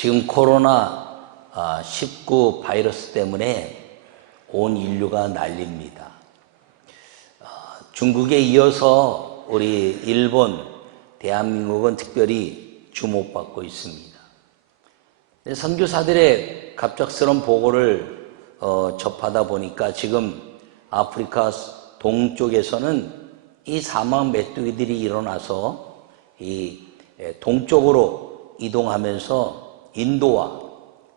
지금 코로나19 바이러스 때문에 온 인류가 난립니다. 중국에 이어서 우리 일본, 대한민국은 특별히 주목받고 있습니다. 선교사들의 갑작스러운 보고를 접하다 보니까 지금 아프리카 동쪽에서는 이 사막 메뚜기들이 일어나서 이 동쪽으로 이동하면서 인도와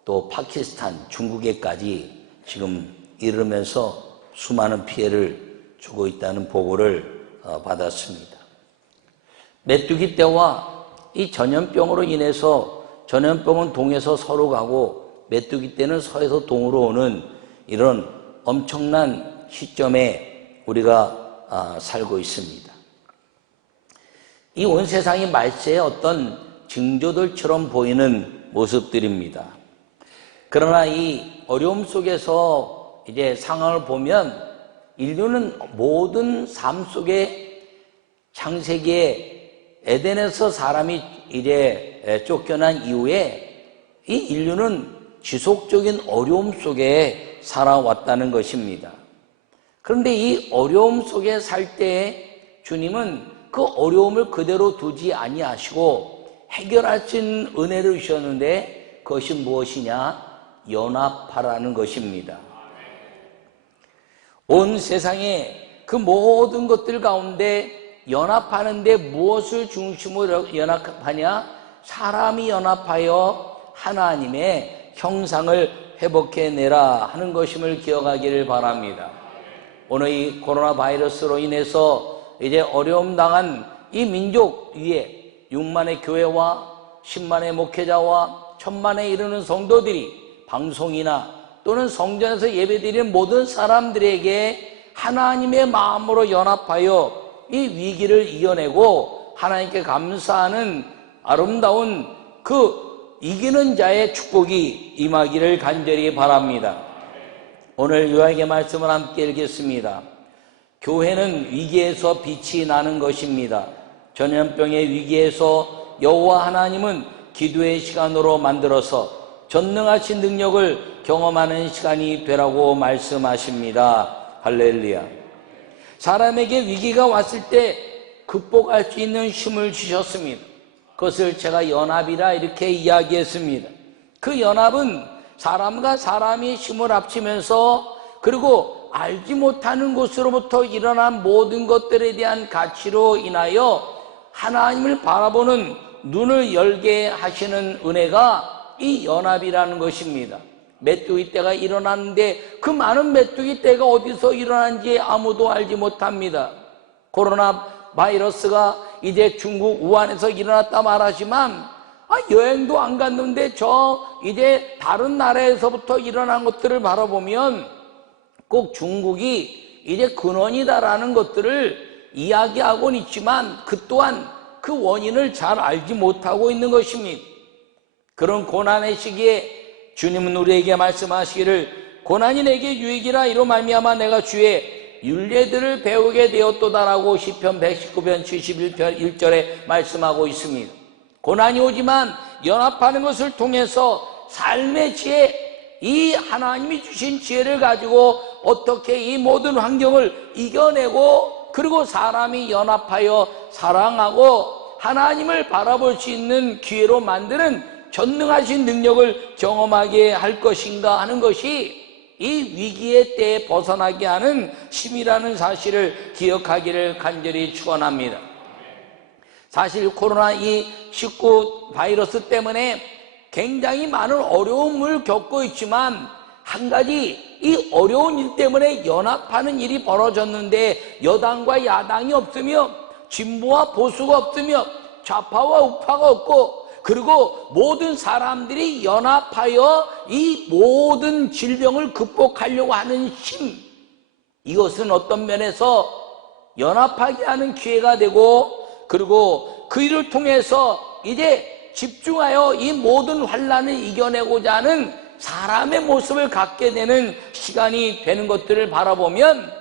또 파키스탄, 중국에까지 지금 이르면서 수많은 피해를 주고 있다는 보고를 받았습니다. 메뚜기 떼와 이 전염병으로 인해서 전염병은 동에서 서로 가고 메뚜기 떼는 서에서 동으로 오는 이런 엄청난 시점에 우리가 살고 있습니다. 이 온 세상이 말세의 어떤 징조들처럼 보이는 모습들입니다. 그러나 이 어려움 속에서 이제 상황을 보면 인류는 모든 삶 속에 창세기에 에덴에서 사람이 이제 쫓겨난 이후에 이 인류는 지속적인 어려움 속에 살아왔다는 것입니다. 그런데 이 어려움 속에 살 때 주님은 그 어려움을 그대로 두지 아니하시고 해결할 수 있는 은혜를 주셨는데 그것이 무엇이냐? 연합하라는 것입니다. 온 세상에 그 모든 것들 가운데 연합하는데 무엇을 중심으로 연합하냐? 사람이 연합하여 하나님의 형상을 회복해내라 하는 것임을 기억하기를 바랍니다. 오늘 이 코로나 바이러스로 인해서 이제 어려움 당한 이 민족 위에 6만의 교회와 10만의 목회자와 1000만에 이르는 성도들이 방송이나 또는 성전에서 예배드리는 모든 사람들에게 하나님의 마음으로 연합하여 이 위기를 이겨내고 하나님께 감사하는 아름다운 그 이기는 자의 축복이 임하기를 간절히 바랍니다. 오늘 요약의 말씀을 함께 읽겠습니다. 교회는 위기에서 빛이 나는 것입니다. 전염병의 위기에서 여호와 하나님은 기도의 시간으로 만들어서 전능하신 능력을 경험하는 시간이 되라고 말씀하십니다. 할렐루야. 사람에게 위기가 왔을 때 극복할 수 있는 힘을 주셨습니다. 그것을 제가 연합이라 이렇게 이야기했습니다. 그 연합은 사람과 사람이 힘을 합치면서 그리고 알지 못하는 곳으로부터 일어난 모든 것들에 대한 가치로 인하여 하나님을 바라보는 눈을 열게 하시는 은혜가 이 연합이라는 것입니다. 메뚜기 떼가 일어났는데 그 많은 메뚜기 떼가 어디서 일어난지 아무도 알지 못합니다. 코로나 바이러스가 이제 중국 우한에서 일어났다 말하지만 여행도 안 갔는데 이제 다른 나라에서부터 일어난 것들을 바라보면 꼭 중국이 이제 근원이다라는 것들을 이야기하고는 있지만 그 또한 그 원인을 잘 알지 못하고 있는 것입니다. 그런 고난의 시기에 주님은 우리에게 말씀하시기를 고난이 내게 유익이라 이로 말미암아 내가 주의 율례들을 배우게 되었도다라고 시편 119편 71편 1절에 말씀하고 있습니다. 고난이 오지만 연합하는 것을 통해서 삶의 지혜, 이 하나님이 주신 지혜를 가지고 어떻게 이 모든 환경을 이겨내고 그리고 사람이 연합하여 사랑하고 하나님을 바라볼 수 있는 기회로 만드는 전능하신 능력을 경험하게 할 것인가 하는 것이 이 위기의 때에 벗어나게 하는 힘이라는 사실을 기억하기를 간절히 축원합니다. 사실 코로나19 바이러스 때문에 굉장히 많은 어려움을 겪고 있지만 한 가지 이 어려운 일 때문에 연합하는 일이 벌어졌는데 여당과 야당이 없으며 진보와 보수가 없으며 좌파와 우파가 없고 그리고 모든 사람들이 연합하여 이 모든 질병을 극복하려고 하는 힘, 이것은 어떤 면에서 연합하게 하는 기회가 되고 그리고 그 일을 통해서 이제 집중하여 이 모든 환난을 이겨내고자 하는 사람의 모습을 갖게 되는 시간이 되는 것들을 바라보면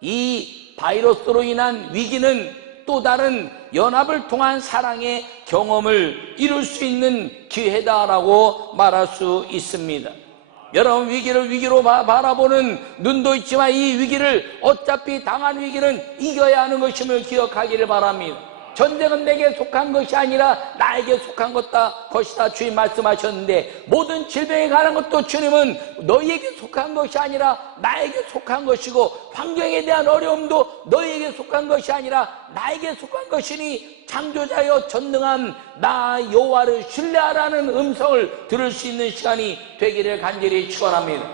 이 바이러스로 인한 위기는 또 다른 연합을 통한 사랑의 경험을 이룰 수 있는 기회다라고 말할 수 있습니다. 여러분, 위기를 위기로 바라보는 눈도 있지만 이 위기를 어차피 당한 위기는 이겨야 하는 것임을 기억하기를 바랍니다. 전쟁은 내게 속한 것이 아니라 나에게 속한 것이다 주님 말씀하셨는데, 모든 질병에 관한 것도 주님은 너희에게 속한 것이 아니라 나에게 속한 것이고, 환경에 대한 어려움도 너희에게 속한 것이 아니라 나에게 속한 것이니 창조자여 전능한 나 여호와를 신뢰하라는 음성을 들을 수 있는 시간이 되기를 간절히 축원합니다.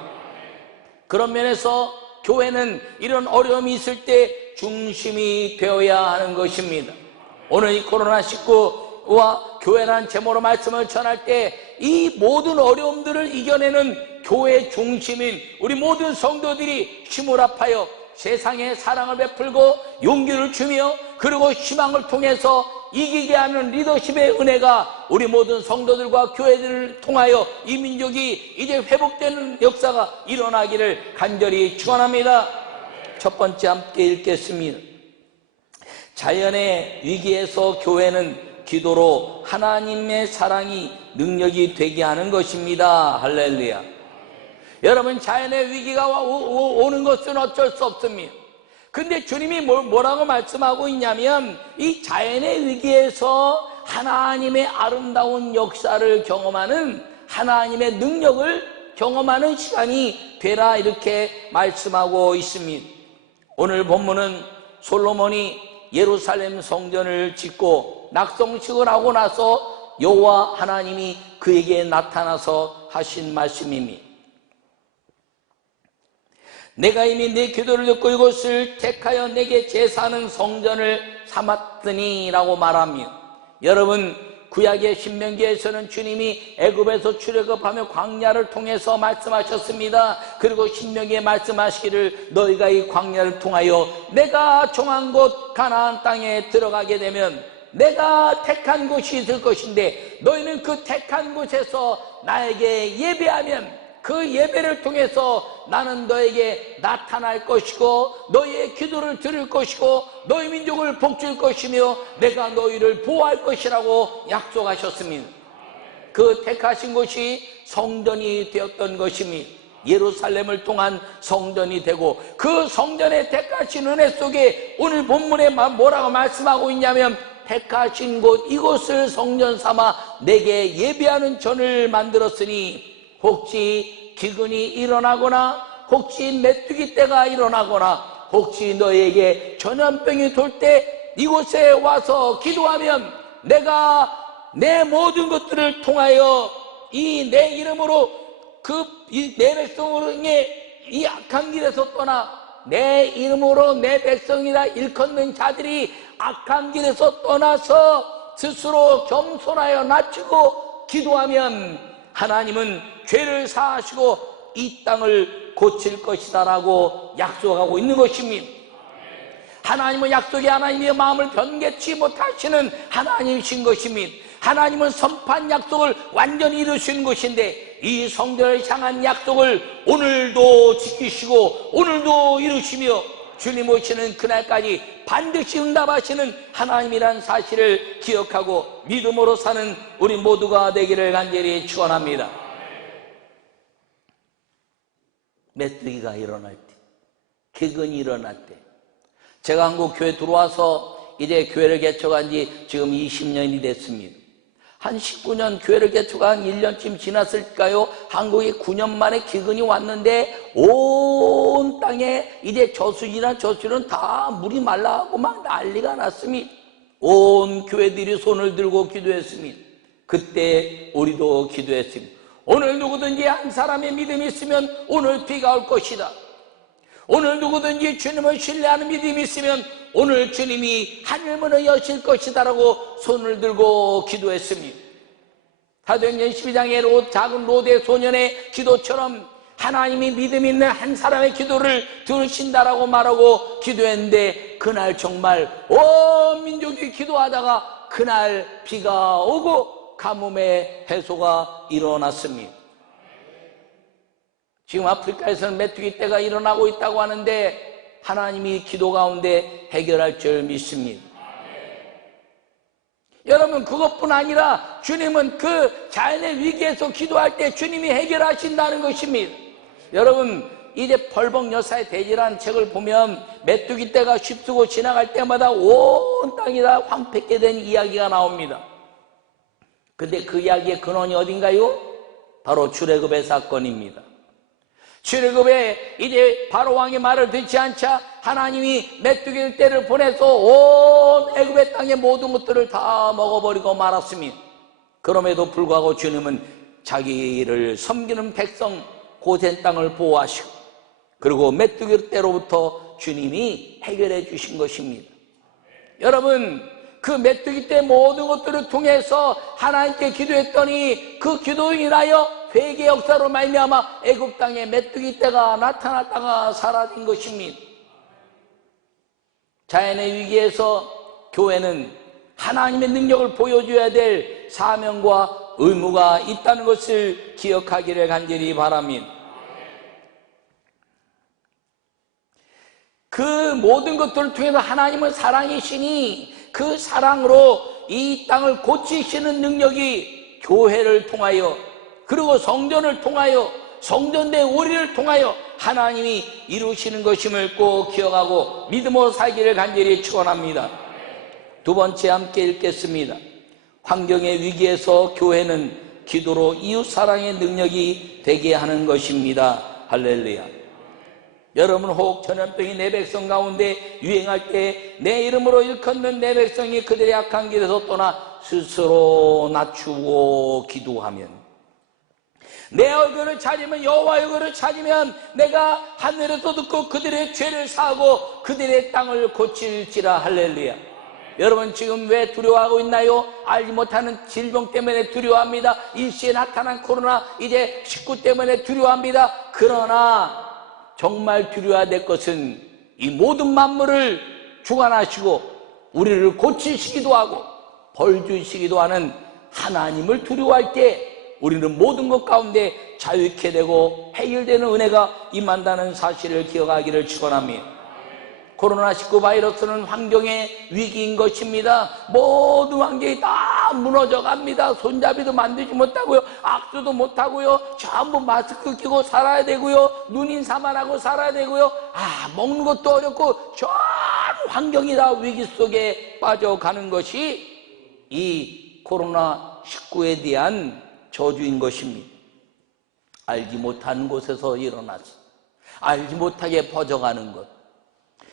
그런 면에서 교회는 이런 어려움이 있을 때 중심이 되어야 하는 것입니다. 오늘 이 코로나19와 교회라는 제목으로 말씀을 전할 때 이 모든 어려움들을 이겨내는 교회 중심인 우리 모든 성도들이 힘을 합하여 세상에 사랑을 베풀고 용기를 주며, 그리고 희망을 통해서 이기게 하는 리더십의 은혜가 우리 모든 성도들과 교회들을 통하여 이 민족이 이제 회복되는 역사가 일어나기를 간절히 축원합니다. 첫 번째 함께 읽겠습니다. 자연의 위기에서 교회는 기도로 하나님의 사랑이 능력이 되게 하는 것입니다. 할렐루야. 여러분, 자연의 위기가 오는 것은 어쩔 수 없습니다. 근데 주님이 뭐라고 말씀하고 있냐면, 이 자연의 위기에서 하나님의 아름다운 역사를 경험하는, 하나님의 능력을 경험하는 시간이 되라, 이렇게 말씀하고 있습니다. 오늘 본문은 솔로몬이 예루살렘 성전을 짓고 낙성식을 하고 나서 여호와 하나님이 그에게 나타나서 하신 말씀입니다. 내가 이미 내 기도를 듣고 이곳을 택하여 내게 제사하는 성전을 삼았더니 라고 말합니다. 여러분, 구약의 신명기에서는 주님이 애굽에서 출애굽하며 광야를 통해서 말씀하셨습니다. 그리고 신명기에 말씀하시기를 너희가 이 광야를 통하여 내가 정한 곳 가나안 땅에 들어가게 되면 내가 택한 곳이 있을 것인데, 너희는 그 택한 곳에서 나에게 예배하면 그 예배를 통해서 나는 너에게 나타날 것이고 너희의 기도를 들을 것이고 너희 민족을 복줄 것이며 내가 너희를 보호할 것이라고 약속하셨습니다. 그 택하신 곳이 성전이 되었던 것입니다. 예루살렘을 통한 성전이 되고, 그 성전의 택하신 은혜 속에 오늘 본문에 뭐라고 말씀하고 있냐면, 택하신 곳 이곳을 성전 삼아 내게 예배하는 전을 만들었으니 혹시 기근이 일어나거나 혹시 메뚜기 떼가 일어나거나 혹시 너에게 전염병이 돌 때 이곳에 와서 기도하면 내가 내 모든 것들을 통하여 이 내 이름으로 내 백성으로 이 악한 길에서 떠나 내 이름으로 내 백성이라 일컫는 자들이 악한 길에서 떠나서 스스로 겸손하여 낮추고 기도하면 하나님은 죄를 사하시고 이 땅을 고칠 것이다 라고 약속하고 있는 것입니다. 하나님은 약속이 하나님의 마음을 변개치 못하시는 하나님이신 것입니다. 하나님은 선포한 약속을 완전히 이루시는 것인데, 이 성전을 향한 약속을 오늘도 지키시고 오늘도 이루시며 주님 오시는 그날까지 반드시 응답하시는 하나님이란 사실을 기억하고 믿음으로 사는 우리 모두가 되기를 간절히 축원합니다. 메뚜기가 일어날 때, 기근이 일어날 때, 제가 한국 교회 들어와서 이제 교회를 개척한 지 지금 20년이 됐습니다. 한 19년 교회를 개척한 1년쯤 지났을까요? 한국에 9년 만에 기근이 왔는데 온 땅에 이제 저수지는 다 물이 말라가고 막 난리가 났습니다. 온 교회들이 손을 들고 기도했습니다. 그때 우리도 기도했습니다. 오늘 누구든지 한 사람의 믿음이 있으면 오늘 비가 올 것이다. 오늘 누구든지 주님을 신뢰하는 믿음이 있으면 오늘 주님이 하늘문을 여실 것이다 라고 손을 들고 기도했습니다. 사도행전 12장의 작은 로데 소년의 기도처럼 하나님이 믿음 있는 한 사람의 기도를 들으신다라고 말하고 기도했는데, 그날 정말 온 민족이 기도하다가 그날 비가 오고 가뭄의 해소가 일어났습니다. 지금 아프리카에서는 메뚜기 떼가 일어나고 있다고 하는데 하나님이 기도 가운데 해결할 줄 믿습니다. 여러분, 그것뿐 아니라 주님은 그 자연의 위기에서 기도할 때 주님이 해결하신다는 것입니다. 여러분, 이제 벌벅 여사의 대지라는 책을 보면 메뚜기 떼가 휩쓰고 지나갈 때마다 온 땅이 다 황폐게 된 이야기가 나옵니다. 근데 그 이야기의 근원이 어딘가요? 바로 출애굽의 사건입니다. 출애굽에 이제 바로 왕의 말을 듣지 않자 하나님이 메뚜기 떼를 보내서 온 애굽의 땅의 모든 것들을 다 먹어버리고 말았습니다. 그럼에도 불구하고 주님은 자기를 섬기는 백성 고센 땅을 보호하시고, 그리고 메뚜기 떼로부터 주님이 해결해 주신 것입니다. 여러분, 그 메뚜기 떼 모든 것들을 통해서 하나님께 기도했더니 그 기도로 인하여 회개 역사로 말미암아 애굽 땅에 메뚜기 떼가 나타났다가 사라진 것입니다. 자연의 위기에서 교회는 하나님의 능력을 보여줘야 될 사명과 의무가 있다는 것을 기억하기를 간절히 바랍니다. 그 모든 것들을 통해서 하나님은 사랑이시니 그 사랑으로 이 땅을 고치시는 능력이 교회를 통하여, 그리고 성전을 통하여, 성전 내 우리를 통하여 하나님이 이루시는 것임을 꼭 기억하고 믿음으로 살기를 간절히 축원합니다. 두 번째 함께 읽겠습니다. 환경의 위기에서 교회는 기도로 이웃사랑의 능력이 되게 하는 것입니다. 할렐루야. 여러분, 혹 전염병이 내 백성 가운데 유행할 때 내 이름으로 일컫는 내 백성이 그들의 악한 길에서 떠나 스스로 낮추고 기도하면, 내 얼굴을 찾으면, 여호와 얼굴을 찾으면 내가 하늘에서 듣고 그들의 죄를 사하고 그들의 땅을 고칠지라. 할렐루야. 여러분, 지금 왜 두려워하고 있나요? 알지 못하는 질병 때문에 두려워합니다. 일시에 나타난 코로나 이제 19 때문에 두려워합니다. 그러나 정말 두려워야 될 것은 이 모든 만물을 주관하시고 우리를 고치시기도 하고 벌 주시기도 하는 하나님을 두려워할 때 우리는 모든 것 가운데 자유케 되고 해결되는 은혜가 임한다는 사실을 기억하기를 축원합니다. 코로나19 바이러스는 환경의 위기인 것입니다. 모든 환경이 다 무너져 갑니다. 손잡이도 만들지 못하고요, 악수도 못하고요, 전부 마스크 끼고 살아야 되고요, 눈인사만 하고 살아야 되고요, 먹는 것도 어렵고 전 환경이 다 위기 속에 빠져가는 것이 이 코로나19에 대한 저주인 것입니다. 알지 못하는 곳에서 일어나서 알지 못하게 퍼져가는 것,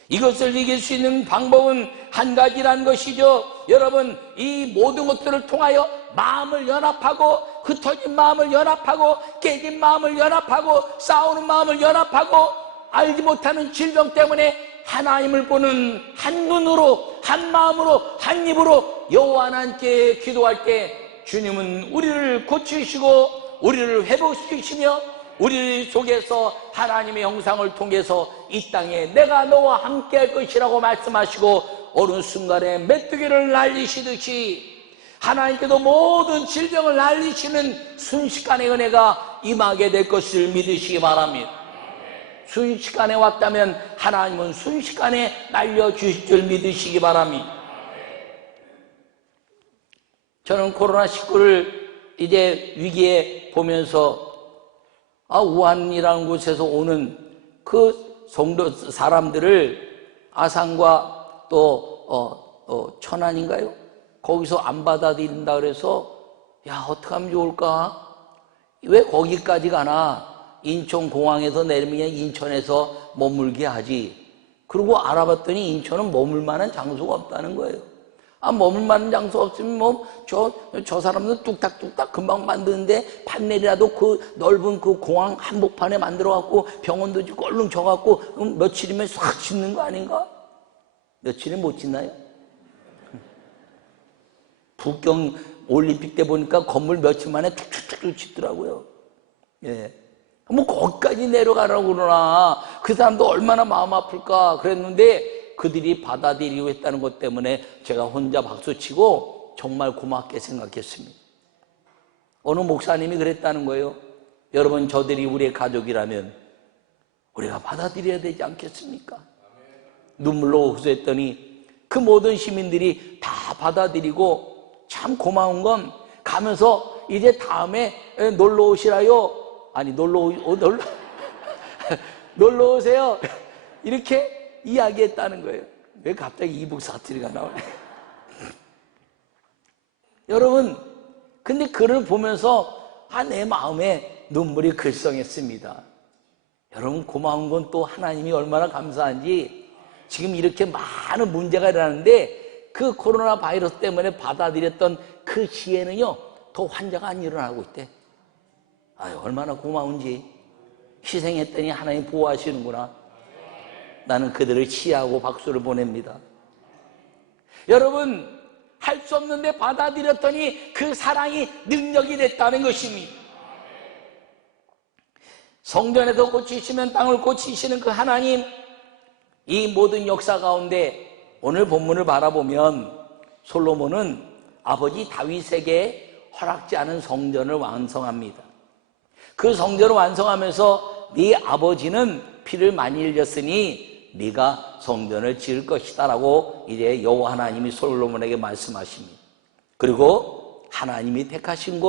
이것을 이길 수 있는 방법은 한 가지라는 것이죠. 여러분, 이 모든 것들을 통하여 마음을 연합하고, 흩어진 마음을 연합하고, 깨진 마음을 연합하고, 싸우는 마음을 연합하고, 알지 못하는 질병 때문에 하나님을 보는 한 눈으로, 한 마음으로, 한 입으로 여호와 하나님께 기도할 때 주님은 우리를 고치시고 우리를 회복시키시며 우리 속에서 하나님의 형상을 통해서 이 땅에 내가 너와 함께 할 것이라고 말씀하시고 어느 순간에 메뚜기를 날리시듯이 하나님께도 모든 질병을 날리시는 순식간의 은혜가 임하게 될 것을 믿으시기 바랍니다. 순식간에 왔다면 하나님은 순식간에 날려주실 줄 믿으시기 바랍니다. 저는 코로나19를 이제 위기에 보면서 우한이라는 곳에서 오는 그 성도 사람들을 아산과 또 천안인가요? 거기서 안 받아들인다 그래서 어떻게 하면 좋을까? 왜 거기까지 가나? 인천공항에서 내리면 그냥 인천에서 머물게 하지. 그리고 알아봤더니 인천은 머물 만한 장소가 없다는 거예요. 머물 만한 장소 없으면 저 사람들 뚝딱뚝딱 금방 만드는데 판넬이라도 그 넓은 그 공항 한복판에 만들어갖고 병원도 짓고 얼른 져갖고 며칠이면 싹 짓는 거 아닌가? 며칠에 못 짓나요? 북경 올림픽 때 보니까 건물 며칠 만에 툭툭툭 짓더라고요. 예. 거기까지 내려가라고 그러나 그 사람도 얼마나 마음 아플까 그랬는데 그들이 받아들이고 했다는 것 때문에 제가 혼자 박수치고 정말 고맙게 생각했습니다. 어느 목사님이 그랬다는 거예요. 여러분, 저들이 우리의 가족이라면 우리가 받아들여야 되지 않겠습니까? 눈물로 호소했더니 그 모든 시민들이 다 받아들이고 참 고마운 건 가면서 이제 다음에 놀러 오시라요. 아니 놀러 오세요. 이렇게 이야기했다는 거예요. 왜 갑자기 이북 사투리가 나오네. 여러분, 근데 글을 보면서 내 마음에 눈물이 글썽했습니다. 여러분, 고마운 건 또 하나님이 얼마나 감사한지, 지금 이렇게 많은 문제가 일어나는데 그 코로나 바이러스 때문에 받아들였던 그 시에는요, 더 환자가 안 일어나고 있대. 아유, 얼마나 고마운지. 희생했더니 하나님 보호하시는구나. 나는 그들을 치하고 박수를 보냅니다. 여러분, 할 수 없는데 받아들였더니 그 사랑이 능력이 됐다는 것입니다. 성전에서 고치시면 땅을 고치시는 그 하나님, 이 모든 역사 가운데 오늘 본문을 바라보면 솔로몬은 아버지 다윗에게 허락지 않은 성전을 완성합니다. 그 성전을 완성하면서 네 아버지는 피를 많이 흘렸으니 네가 성전을 지을 것이다 라고 이제 여호와 하나님이 솔로몬에게 말씀하십니다. 그리고 하나님이 택하신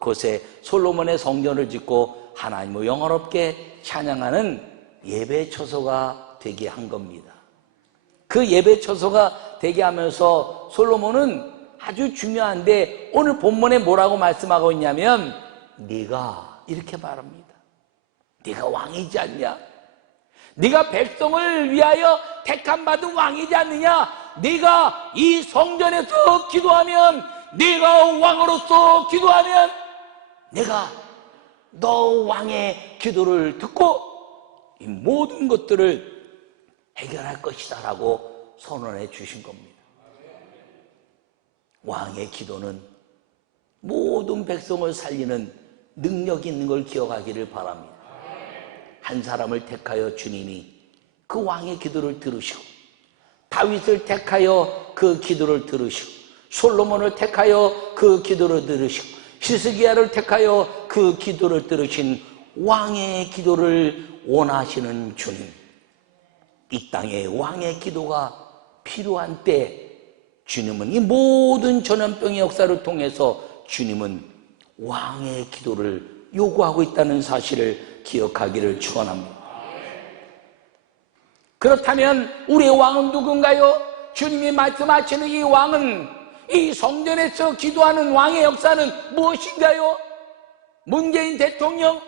곳에 솔로몬의 성전을 짓고 하나님을 영화롭게 찬양하는 예배 처소가 되게 한 겁니다. 그 예배 처소가 되게 하면서 솔로몬은 아주 중요한데 오늘 본문에 뭐라고 말씀하고 있냐면, 네가 이렇게 말합니다. 네가 왕이지 않냐? 네가 백성을 위하여 택함 받은 왕이지 않느냐? 네가 이 성전에서 기도하면, 네가 왕으로서 기도하면 내가 너 왕의 기도를 듣고 이 모든 것들을 해결할 것이다 라고 선언해 주신 겁니다. 왕의 기도는 모든 백성을 살리는 능력이 있는 걸 기억하기를 바랍니다. 한 사람을 택하여 주님이 그 왕의 기도를 들으시고, 다윗을 택하여 그 기도를 들으시고, 솔로몬을 택하여 그 기도를 들으시고, 히스기야를 택하여 그 기도를 들으신 왕의 기도를 원하시는 주님. 이 땅에 왕의 기도가 필요한 때 주님은 이 모든 전염병의 역사를 통해서 주님은 왕의 기도를 요구하고 있다는 사실을 기억하기를 축원합니다. 그렇다면 우리의 왕은 누군가요? 주님이 말씀하시는 이 왕은, 이 성전에서 기도하는 왕의 역사는 무엇인가요? 문재인 대통령,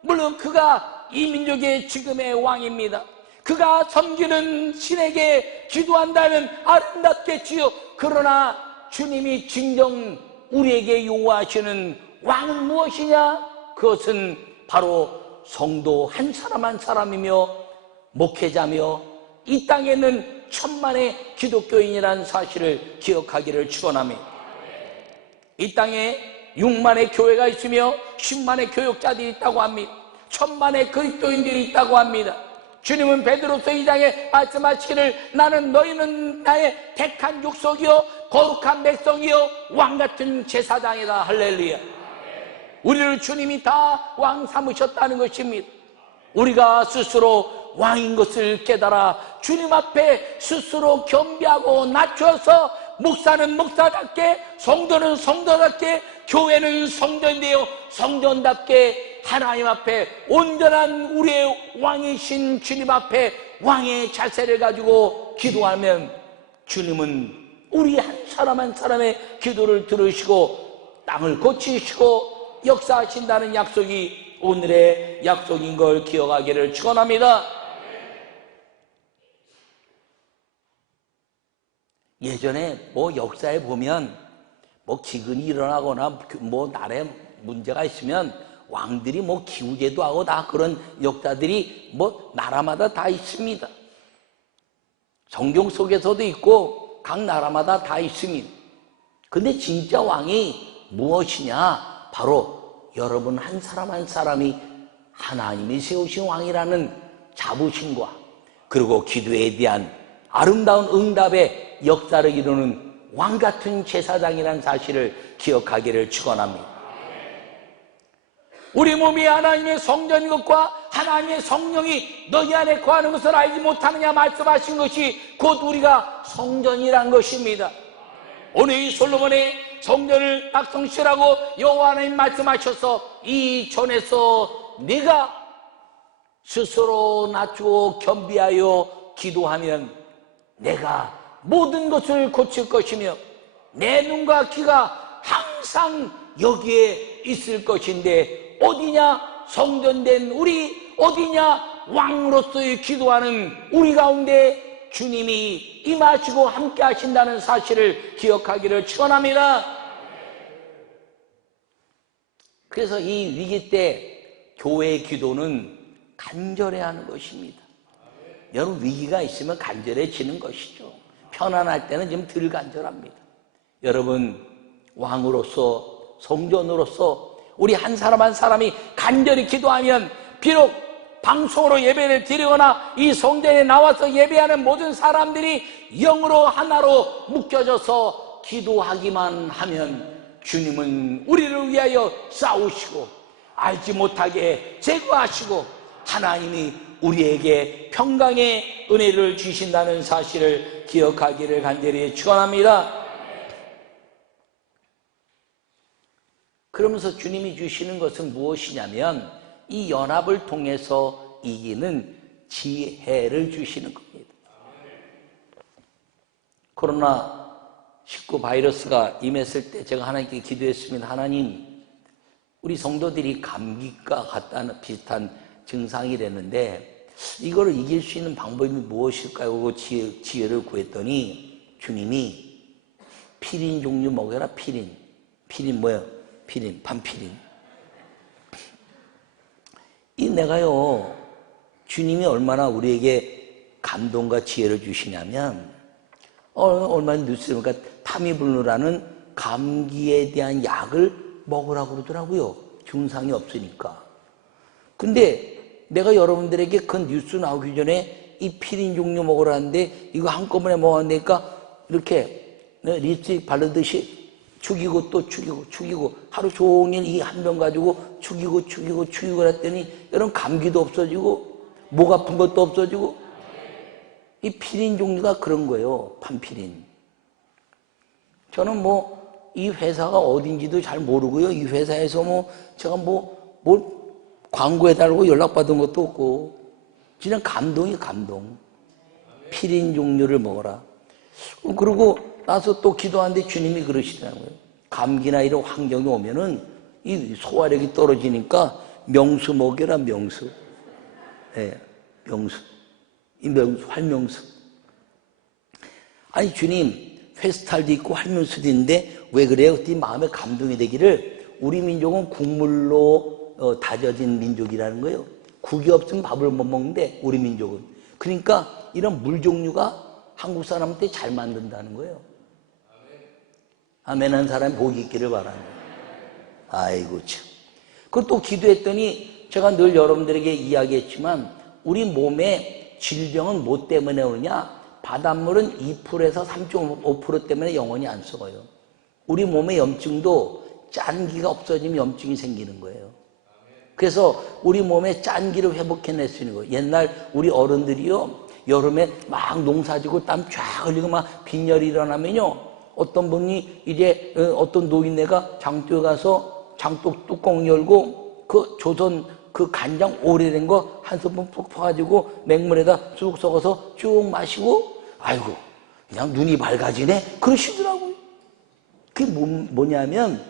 물론 그가 이 민족의 지금의 왕입니다. 그가 섬기는 신에게 기도한다면 아름답겠지요. 그러나 주님이 진정 우리에게 요구하시는 왕은 무엇이냐? 그것은 바로 성도 한 사람 한 사람이며 목회자며 이 땅에는 천만의 기독교인이라는 사실을 기억하기를 축원합니다. 이 땅에 6만의 교회가 있으며 10만의 교역자들이 있다고 합니다. 천만의 그리스도인들이 있다고 합니다. 주님은 베드로서 2장에 말씀하시기를 나는 너희는 나의 택한 족속이요 거룩한 백성이요 왕같은 제사장이다. 할렐루야. 우리를 주님이 다 왕 삼으셨다는 것입니다. 우리가 스스로 왕인 것을 깨달아 주님 앞에 스스로 겸비하고 낮춰서 목사는 목사답게, 성도는 성도답게, 교회는 성전되어 성전답게 하나님 앞에 온전한 우리의 왕이신 주님 앞에 왕의 자세를 가지고 기도하면 주님은 우리 한 사람 한 사람의 기도를 들으시고 땅을 고치시고 역사하신다는 약속이 오늘의 약속인 걸 기억하기를 축원합니다. 예전에 역사에 보면 기근이 일어나거나 나라에 문제가 있으면 왕들이 기우제도 하고 다 그런 역사들이 나라마다 다 있습니다. 성경 속에서도 있고 각 나라마다 다 있습니다. 근데 진짜 왕이 무엇이냐? 바로 여러분 한 사람 한 사람이 하나님이 세우신 왕이라는 자부심과 그리고 기도에 대한 아름다운 응답의 역사를 이루는 왕같은 제사장이라는 사실을 기억하기를 축원합니다. 우리 몸이 하나님의 성전인 것과 하나님의 성령이 너희 안에 거하는 것을 알지 못하느냐 말씀하신 것이 곧 우리가 성전이란 것입니다. 오늘 이 솔로몬의 성전을 낙성시라고 여호와 하나님 말씀하셔서 이 전에서 네가 스스로 낮추고 겸비하여 기도하면 내가 모든 것을 고칠 것이며 내 눈과 귀가 항상 여기에 있을 것인데 어디냐 성전된 우리, 어디냐 왕으로서의 기도하는 우리 가운데 주님이 임하시고 함께 하신다는 사실을 기억하기를 축원합니다. 그래서 이 위기 때 교회의 기도는 간절해야 하는 것입니다. 여러분 위기가 있으면 간절해지는 것이죠. 편안할 때는 좀 덜 간절합니다. 여러분 왕으로서 성전으로서 우리 한 사람 한 사람이 간절히 기도하면 비록 방송으로 예배를 드리거나 이 성전에 나와서 예배하는 모든 사람들이 영으로 하나로 묶여져서 기도하기만 하면 주님은 우리를 위하여 싸우시고 알지 못하게 제거하시고 하나님이 우리에게 평강의 은혜를 주신다는 사실을 기억하기를 간절히 축원합니다. 그러면서 주님이 주시는 것은 무엇이냐면 이 연합을 통해서 이기는 지혜를 주시는 겁니다. 코로나19 바이러스가 임했을 때 제가 하나님께 기도했습니다. 하나님, 우리 성도들이 감기과 같다는 비슷한 증상이 됐는데 이거를 이길 수 있는 방법이 무엇일까요? 지혜를 구했더니 주님이 피린 종류 먹여라. 피린 뭐예요? 피린, 반피린. 이 내가요 주님이 얼마나 우리에게 감동과 지혜를 주시냐면 얼마나 뉴스에 보니까 타미블루라는 감기에 대한 약을 먹으라고 그러더라고요. 증상이 없으니까. 근데 내가 여러분들에게 그 뉴스 나오기 전에 이 피린 종류 먹으라는데 이거 한꺼번에 먹었으니까 이렇게 립스틱 바르듯이 죽이고 또 죽이고 하루 종일 이 한 병 가지고 죽이고 그랬더니 여러분 감기도 없어지고 목 아픈 것도 없어지고 이 피린 종류가 그런 거예요. 반피린. 저는 이 회사가 어딘지도 잘 모르고요. 이 회사에서 제가 뭘 광고해달라고 연락받은 것도 없고 그냥 감동. 피린 종류를 먹어라. 그리고 나서 또 기도하는데 주님이 그러시더라고요. 감기나 이런 환경이 오면은 이 소화력이 떨어지니까 명수 먹여라. 명수. 네, 명수. 이 명수, 활명수. 아니 주님 페스탈도 있고 활명수도 있는데 왜 그래요? 그때 마음에 감동이 되기를 우리 민족은 국물로 다져진 민족이라는 거예요. 국이 없으면 밥을 못 먹는데 우리 민족은. 그러니까 이런 물 종류가 한국 사람한테 잘 만든다는 거예요. 아멘 한 사람이 복이 있기를 바랍니다. 아이고 참. 그것도 기도했더니 제가 늘 여러분들에게 이야기했지만 우리 몸에 질병은 뭐 때문에 오느냐? 바닷물은 2%에서 3.5% 때문에 영원히 안 썩어요. 우리 몸의 염증도 짠기가 없어지면 염증이 생기는 거예요. 그래서 우리 몸에 짠기를 회복해낼 수 있는 거예요. 옛날 우리 어른들이요 여름에 막 농사지고 땀 쫙 흘리고 막 빈혈이 일어나면요 어떤 분이 이제 어떤 노인네가 장독에 가서 장독 뚜껑 열고 그 조선 그 간장 오래된 거 한 스푼 푹 퍼가지고 맹물에다 쑥 섞어서 쭉 마시고 아이고 그냥 눈이 밝아지네 그러시더라고요. 그게 뭐냐면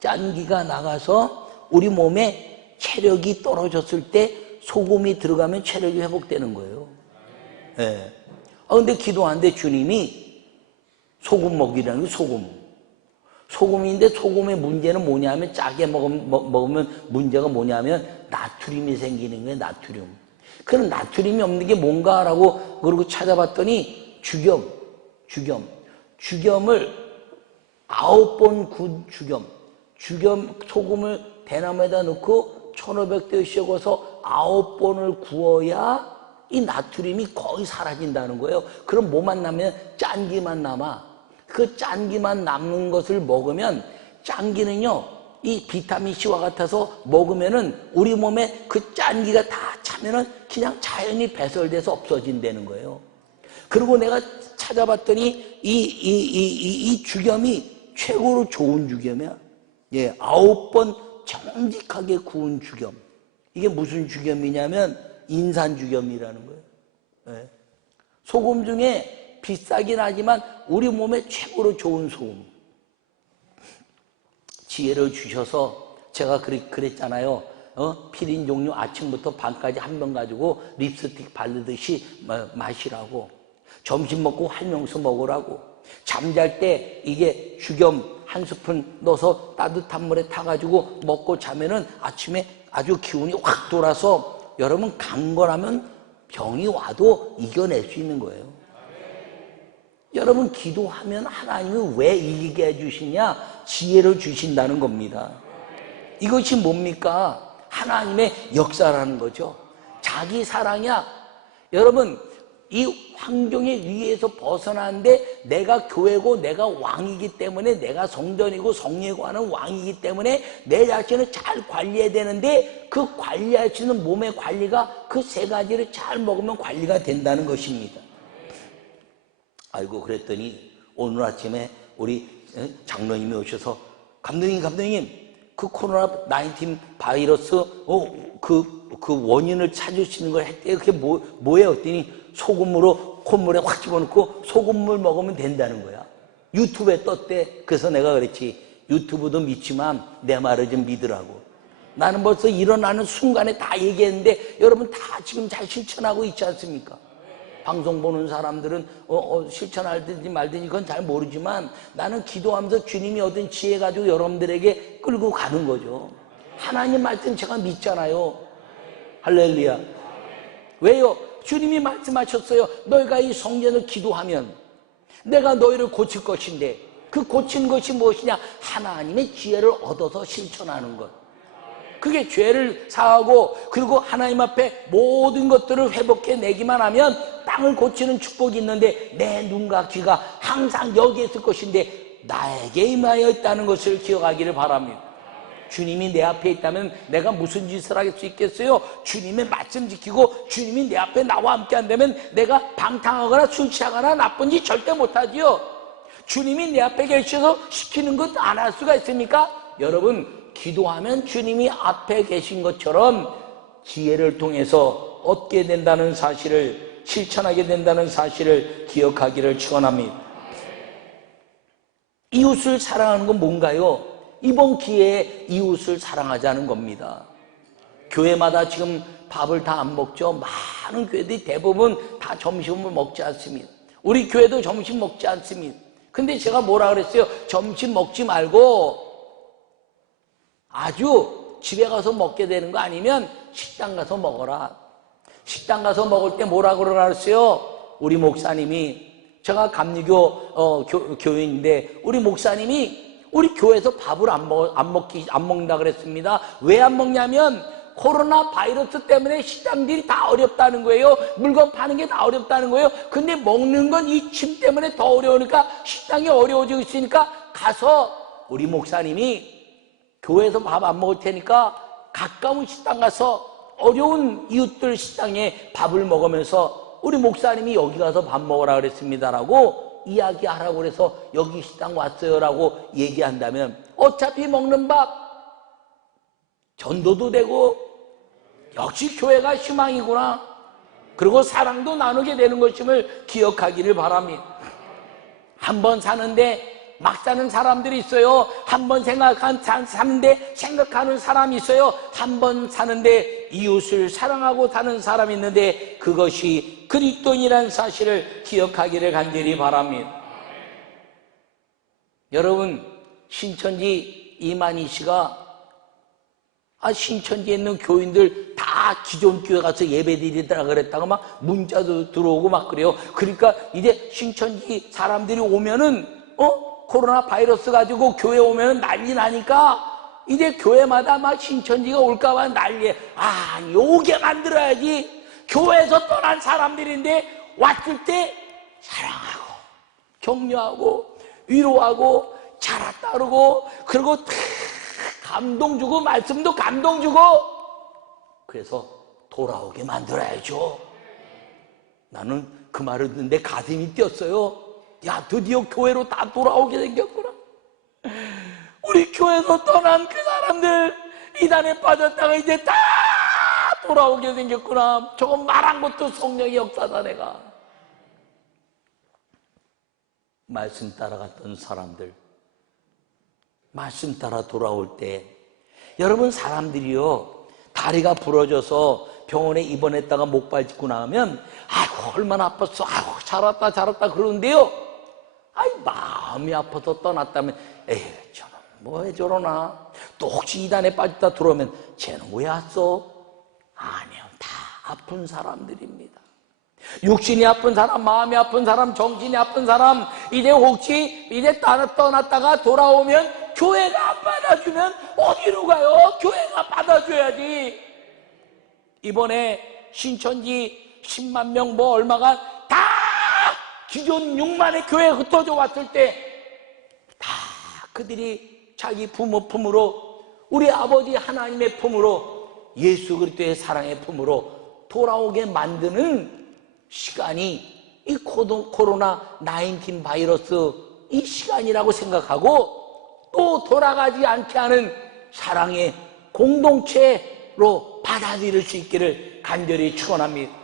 짠기가 나가서 우리 몸에 체력이 떨어졌을 때 소금이 들어가면 체력이 회복되는 거예요. 예. 근데 기도하는데 주님이 소금 먹이라는 게 소금인데 소금의 문제는 뭐냐면 짜게 먹으면 문제가 뭐냐면 나트륨이 생기는 거예요. 나트륨. 그럼 나트륨이 없는 게 뭔가라고 그러고 찾아봤더니 죽염을 9번 군 죽염 소금을 대나무에다 넣고 1500도에 씌워서 9번을 구워야 이 나트륨이 거의 사라진다는 거예요. 그럼 뭐만 남으면 짠기만 남아. 그 짠기만 남는 것을 먹으면 짠기는요 이 비타민C와 같아서 먹으면은 우리 몸에 그 짠기가 다 차면은 그냥 자연히 배설돼서 없어진다는 거예요. 그리고 내가 찾아봤더니 이 죽염이 최고로 좋은 죽염이야. 예, 9번 정직하게 구운 죽염. 이게 무슨 죽염이냐면 인산죽염이라는 거예요. 예. 소금 중에 비싸긴 하지만 우리 몸에 최고로 좋은 소금. 지혜를 주셔서 제가 그랬잖아요. 피린 종류 아침부터 밤까지 한 병 가지고 립스틱 바르듯이 마시라고. 점심 먹고 활명수 먹으라고. 잠잘 때 이게 죽염 한 스푼 넣어서 따뜻한 물에 타가지고 먹고 자면은 아침에 아주 기운이 확 돌아서 여러분 강건하면 병이 와도 이겨낼 수 있는 거예요. 여러분 기도하면 하나님은 왜 이기게 해주시냐? 지혜를 주신다는 겁니다. 이것이 뭡니까? 하나님의 역사라는 거죠. 자기 사랑이야. 여러분 이 환경의 위에서 벗어나는데 내가 교회고 내가 왕이기 때문에 내가 성전이고 성례고 하는 왕이기 때문에 내 자신을 잘 관리해야 되는데 그 관리할 수 있는 몸의 관리가 그 세 가지를 잘 먹으면 관리가 된다는 것입니다. 아이고 그랬더니 오늘 아침에 우리 장로님이 오셔서 감독님 그 코로나19 바이러스 그 원인을 찾으시는 걸 했대요. 그게 뭐예요? 했더니 소금으로 콧물에 확 집어넣고 소금물 먹으면 된다는 거야. 유튜브에 떴대. 그래서 내가 그랬지. 유튜브도 믿지만 내 말을 좀 믿으라고. 나는 벌써 일어나는 순간에 다 얘기했는데 여러분 다 지금 잘 실천하고 있지 않습니까? 방송 보는 사람들은 실천하든지 말든지 그건 잘 모르지만 나는 기도하면서 주님이 얻은 지혜 가지고 여러분들에게 끌고 가는 거죠. 하나님 말씀 제가 믿잖아요. 할렐루야. 왜요? 주님이 말씀하셨어요. 너희가 이 성전을 기도하면 내가 너희를 고칠 것인데 그 고친 것이 무엇이냐? 하나님의 지혜를 얻어서 실천하는 것. 그게 죄를 사하고 그리고 하나님 앞에 모든 것들을 회복해 내기만 하면 땅을 고치는 축복이 있는데 내 눈과 귀가 항상 여기에 있을 것인데 나에게 임하여 있다는 것을 기억하기를 바랍니다. 주님이 내 앞에 있다면 내가 무슨 짓을 할 수 있겠어요? 주님의 말씀 지키고 주님이 내 앞에 나와 함께 한다면 내가 방탕하거나 술 취하거나 나쁜 짓 절대 못하지요. 주님이 내 앞에 계셔서 시키는 것 안 할 수가 있습니까? 여러분 기도하면 주님이 앞에 계신 것처럼 지혜를 통해서 얻게 된다는 사실을 실천하게 된다는 사실을 기억하기를 축원합니다. 이웃을 사랑하는 건 뭔가요? 이번 기회에 이웃을 사랑하자는 겁니다. 교회마다 지금 밥을 다 안 먹죠. 많은 교회들이 대부분 다 점심을 먹지 않습니다. 우리 교회도 점심 먹지 않습니다. 근데 제가 뭐라 그랬어요? 점심 먹지 말고 아주 집에 가서 먹게 되는 거 아니면 식당 가서 먹어라. 식당 가서 먹을 때 뭐라 그러랬어요? 우리 목사님이, 제가 감리교 교인인데 우리 목사님이 우리 교회에서 밥을 안 먹는다 그랬습니다. 왜 안 먹냐면 코로나 바이러스 때문에 식당들이 다 어렵다는 거예요. 물건 파는 게 다 어렵다는 거예요. 근데 먹는 건 이 침 때문에 더 어려우니까 식당이 어려워지고 있으니까 가서 우리 목사님이 교회에서 밥 안 먹을 테니까 가까운 식당 가서 어려운 이웃들 식당에 밥을 먹으면서 우리 목사님이 여기 가서 밥 먹으라 그랬습니다라고 이야기하라고 그래서 여기 식당 왔어요라고 얘기한다면 어차피 먹는 밥 전도도 되고 역시 교회가 희망이구나. 그리고 사랑도 나누게 되는 것임을 기억하기를 바랍니다. 한 번 사는데 막 사는 사람들이 있어요. 한 번 사는데 생각하는 사람이 있어요. 한 번 사는데 이웃을 사랑하고 사는 사람이 있는데 그것이 그리스도인이라는 사실을 기억하기를 간절히 바랍니다. 여러분 신천지 이만희 씨가 신천지에 있는 교인들 다 기존 교회 가서 예배드리더라 그랬다가 막 문자도 들어오고 막 그래요. 그러니까 이제 신천지 사람들이 오면은 코로나 바이러스 가지고 교회 오면은 난리 나니까 이제 교회마다 막 신천지가 올까봐 난리에 요게 만들어야지. 교회에서 떠난 사람들인데 왔을 때 사랑하고 격려하고 위로하고 잘했다 그러고 그리고 감동 주고 말씀도 감동 주고 그래서 돌아오게 만들어야죠. 나는 그 말을 듣는데 가슴이 뛰었어요. 야, 드디어 교회로 다 돌아오게 생겼구나. 우리 교회에서 떠난 그 사람들 이단에 빠졌다가 이제 다 돌아오게 생겼구나. 저거 말한 것도 성령의 역사다. 내가 말씀 따라갔던 사람들, 말씀 따라 돌아올 때 여러분, 사람들이요 다리가 부러져서 병원에 입원했다가 목발 짚고 나오면 아이고 얼마나 아팠어, 아이고 잘왔다 그러는데요, 아이 마음이 아파서 떠났다면 에이 저는 뭐해 저러나, 또 혹시 이단에 빠졌다 들어오면 쟤는 왜 왔어? 아니요, 다 아픈 사람들입니다. 육신이 아픈 사람, 마음이 아픈 사람, 정신이 아픈 사람, 이제 혹시 이제 떠났다가 돌아오면 교회가 안 받아주면 어디로 가요? 교회가 받아줘야지. 이번에 신천지 10만 명 뭐 얼마가 다 기존 6만의 교회에 흩어져 왔을 때 다 그들이 자기 부모 품으로, 우리 아버지 하나님의 품으로, 예수 그리스도의 사랑의 품으로 돌아오게 만드는 시간이 이 코로나 19 바이러스 이 시간이라고 생각하고, 또 돌아가지 않게 하는 사랑의 공동체로 받아들일 수 있기를 간절히 축원합니다.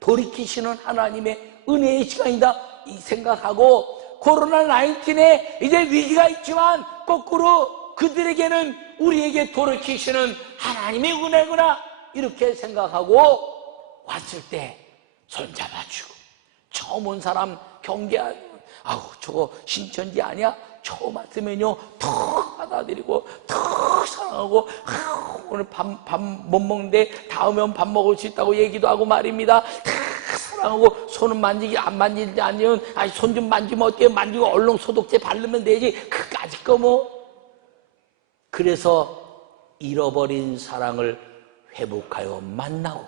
돌이키시는 하나님의 은혜의 시간이다 이 생각하고, 코로나 19에 이제 위기가 있지만 거꾸로 그들에게는 우리에게 돌이키시는 하나님의 은혜구나 이렇게 생각하고 왔을 때 손잡아주고, 처음 온 사람 경계하고, 아우 저거 신천지 아니야? 처음 왔으면요 턱 받아들이고 턱 사랑하고, 오늘 밥 못 먹는데 다음에 밥 먹을 수 있다고 얘기도 하고 말입니다. 탁 사랑하고, 손은 만지기 안 만지는지 아니면 손 좀 만지면 어때요? 만지고 얼른 소독제 바르면 되지 그까짓 거 뭐. 그래서 잃어버린 사랑을 회복하여 만나고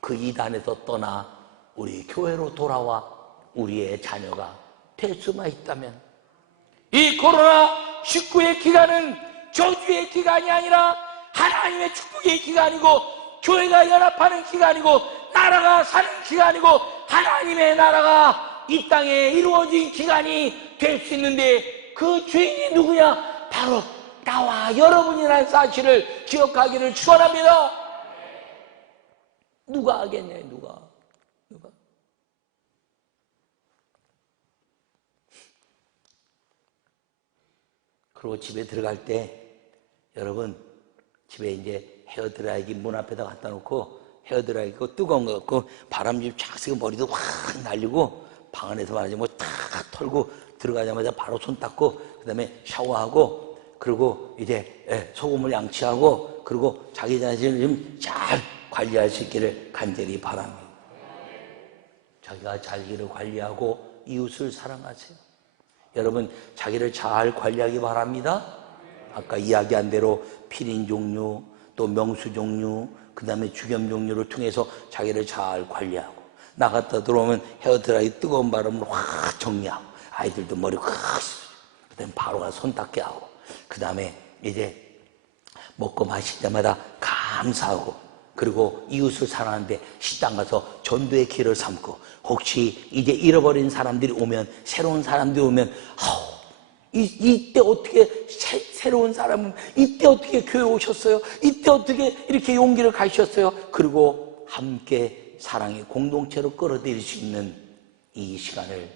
그 이단에서 떠나 우리 교회로 돌아와 우리의 자녀가 될 수만 있다면, 이 코로나 19의 기간은 저주의 기간이 아니라 하나님의 축복의 기간이고, 교회가 연합하는 기간이고, 나라가 사는 기간이고, 하나님의 나라가 이 땅에 이루어진 기간이 될 수 있는데, 그 주인이 누구냐? 바로 나와 여러분이라는 사실을 기억하기를 축원합니다. 누가 하겠냐? 누가? 그리고 집에 들어갈 때 여러분, 집에 이제 헤어드라이기 문 앞에다 갖다 놓고, 헤어드라이기 뜨거운 거 갖고 바람 좀 쫙 쐬고 머리도 확 날리고 방 안에서 말하지 뭐 탁 털고 들어가자마자 바로 손 닦고 그 다음에 샤워하고, 그리고 이제 소금을 양치하고, 그리고 자기 자신을 좀 잘 관리할 수 있기를 간절히 바랍니다. 자기가 자기를 관리하고 이웃을 사랑하세요. 여러분, 자기를 잘 관리하기 바랍니다. 아까 이야기한 대로 피린 종류, 또 명수 종류, 그 다음에 죽염 종류를 통해서 자기를 잘 관리하고, 나갔다 들어오면 헤어드라이 뜨거운 바람으로 확 정리하고, 아이들도 머리 확, 그 다음에 바로 가서 손 닦게 하고, 그 다음에 이제 먹고 마실 때마다 감사하고, 그리고 이웃을 사랑하는데 식당 가서 전도의 길을 삼고, 혹시 이제 잃어버린 사람들이 오면, 새로운 사람들이 오면, 이때 어떻게 새로운 사람은 이때 어떻게 교회 오셨어요? 이때 어떻게 이렇게 용기를 가지셨어요? 그리고 함께 사랑의 공동체로 끌어들일 수 있는 이 시간을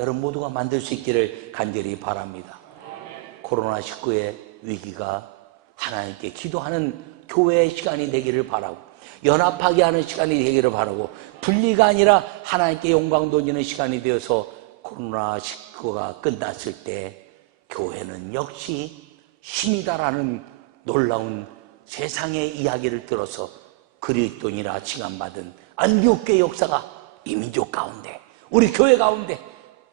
여러분 모두가 만들 수 있기를 간절히 바랍니다. 코로나19의 위기가 하나님께 기도하는 교회의 시간이 되기를 바라고, 연합하게 하는 시간이 되기를 바라고, 분리가 아니라 하나님께 영광 돌리는 시간이 되어서 코로나19가 끝났을 때 교회는 역시 힘이다라는 놀라운 세상의 이야기를 들어서 그리스도인이라 칭함받은 안디옥교의 역사가 이 민족 가운데, 우리 교회 가운데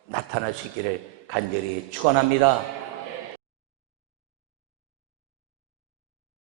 나타날 수 있기를 간절히 축원합니다.